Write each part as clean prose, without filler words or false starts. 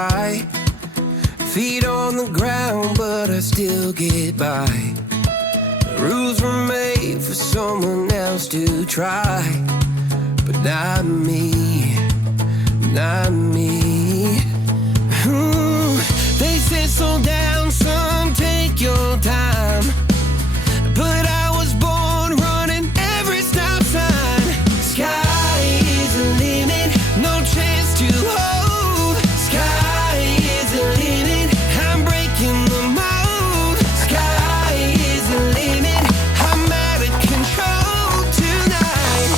sky. Feet on the ground, but I still get by. Rules were made for someone else to try, but not me, not me. They said slow down, son, take your time, but I was born running every stop sign. Sky is the limit, no chance to hold. Sky is the limit, I'm breaking the mold. Sky is the limit, I'm out of control tonight.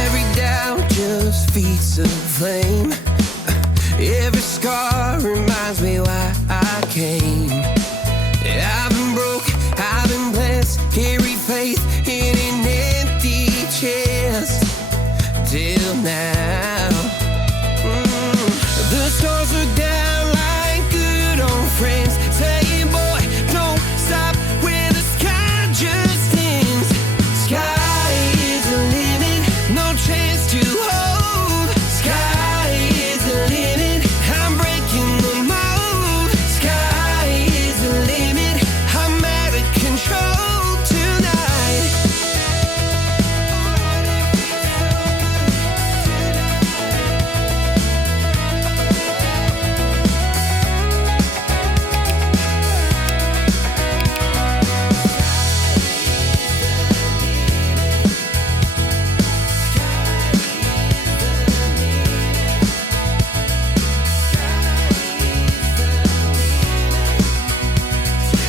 Every doubt just feeds the flame. Every scar reminds me why I came. I've been broke, I've been blessed, carry faith in an empty chest till now. The stars look down like good old friends, saying, boy, don't stop where the sky just ends. Sky is the limit, no chance to hold. Sky is the limit, I'm breaking the mold. Sky is the limit, I'm out of control tonight.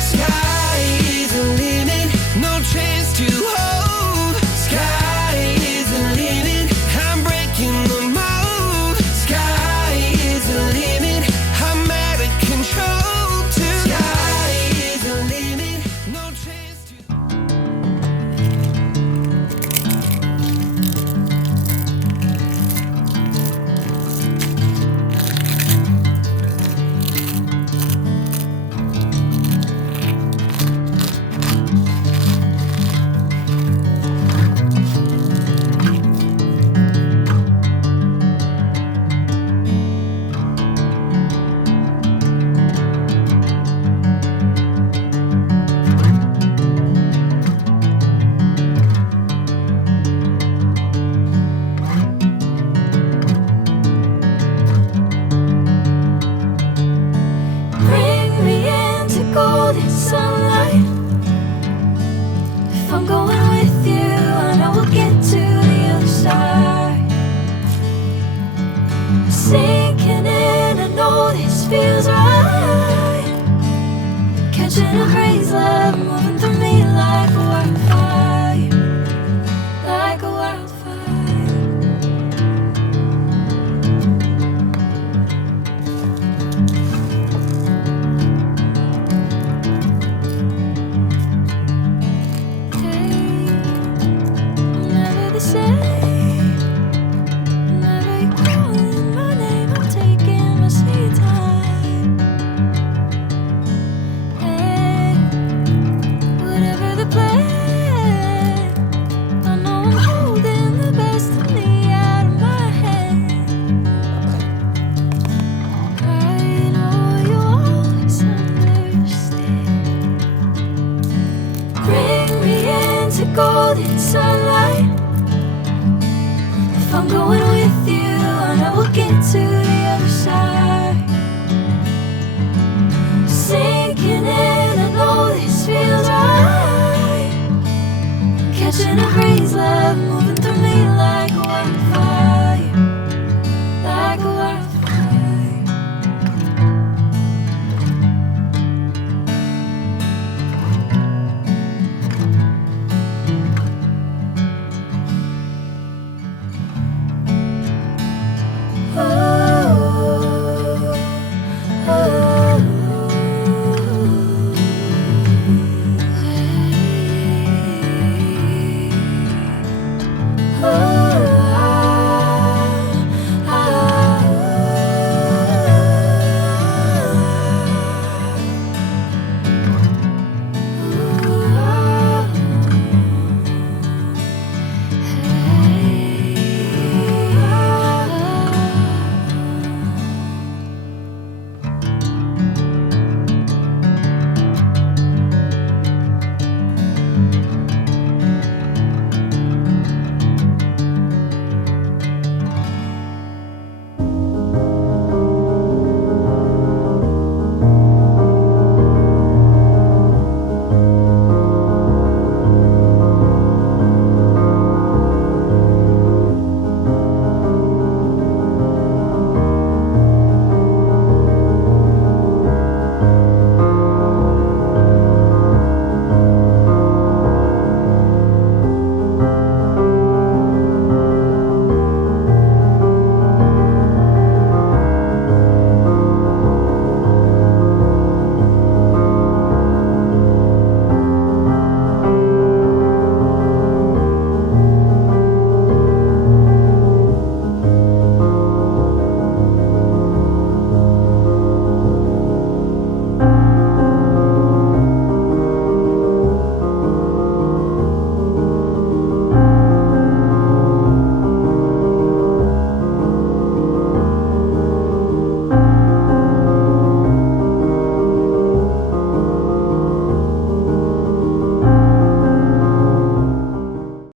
Sky is the limit, no chance to hold. Sky is the limit, I'm breaking the mold. Sky is the limit, I'm out of control tonight. Sky is the limit, no chance to. Bring me into golden sunlight. If I'm going with you, I know we'll get to the other side. Sinking in, I know this feels right. Catching a breeze, love moving through me like a wildfire, like a wildfire. I'm never the same. Whenever you're calling my name, I'm taking my sweet time. Hey, whatever the plan, I know I'm holding the best of me out of my hand. I know you always understand. Bring me into golden sunlight. If I'm going with you, I know we'll get to the other side. Sinking in, I know this feels right. Catching a breeze, love moving through me like a wildfire.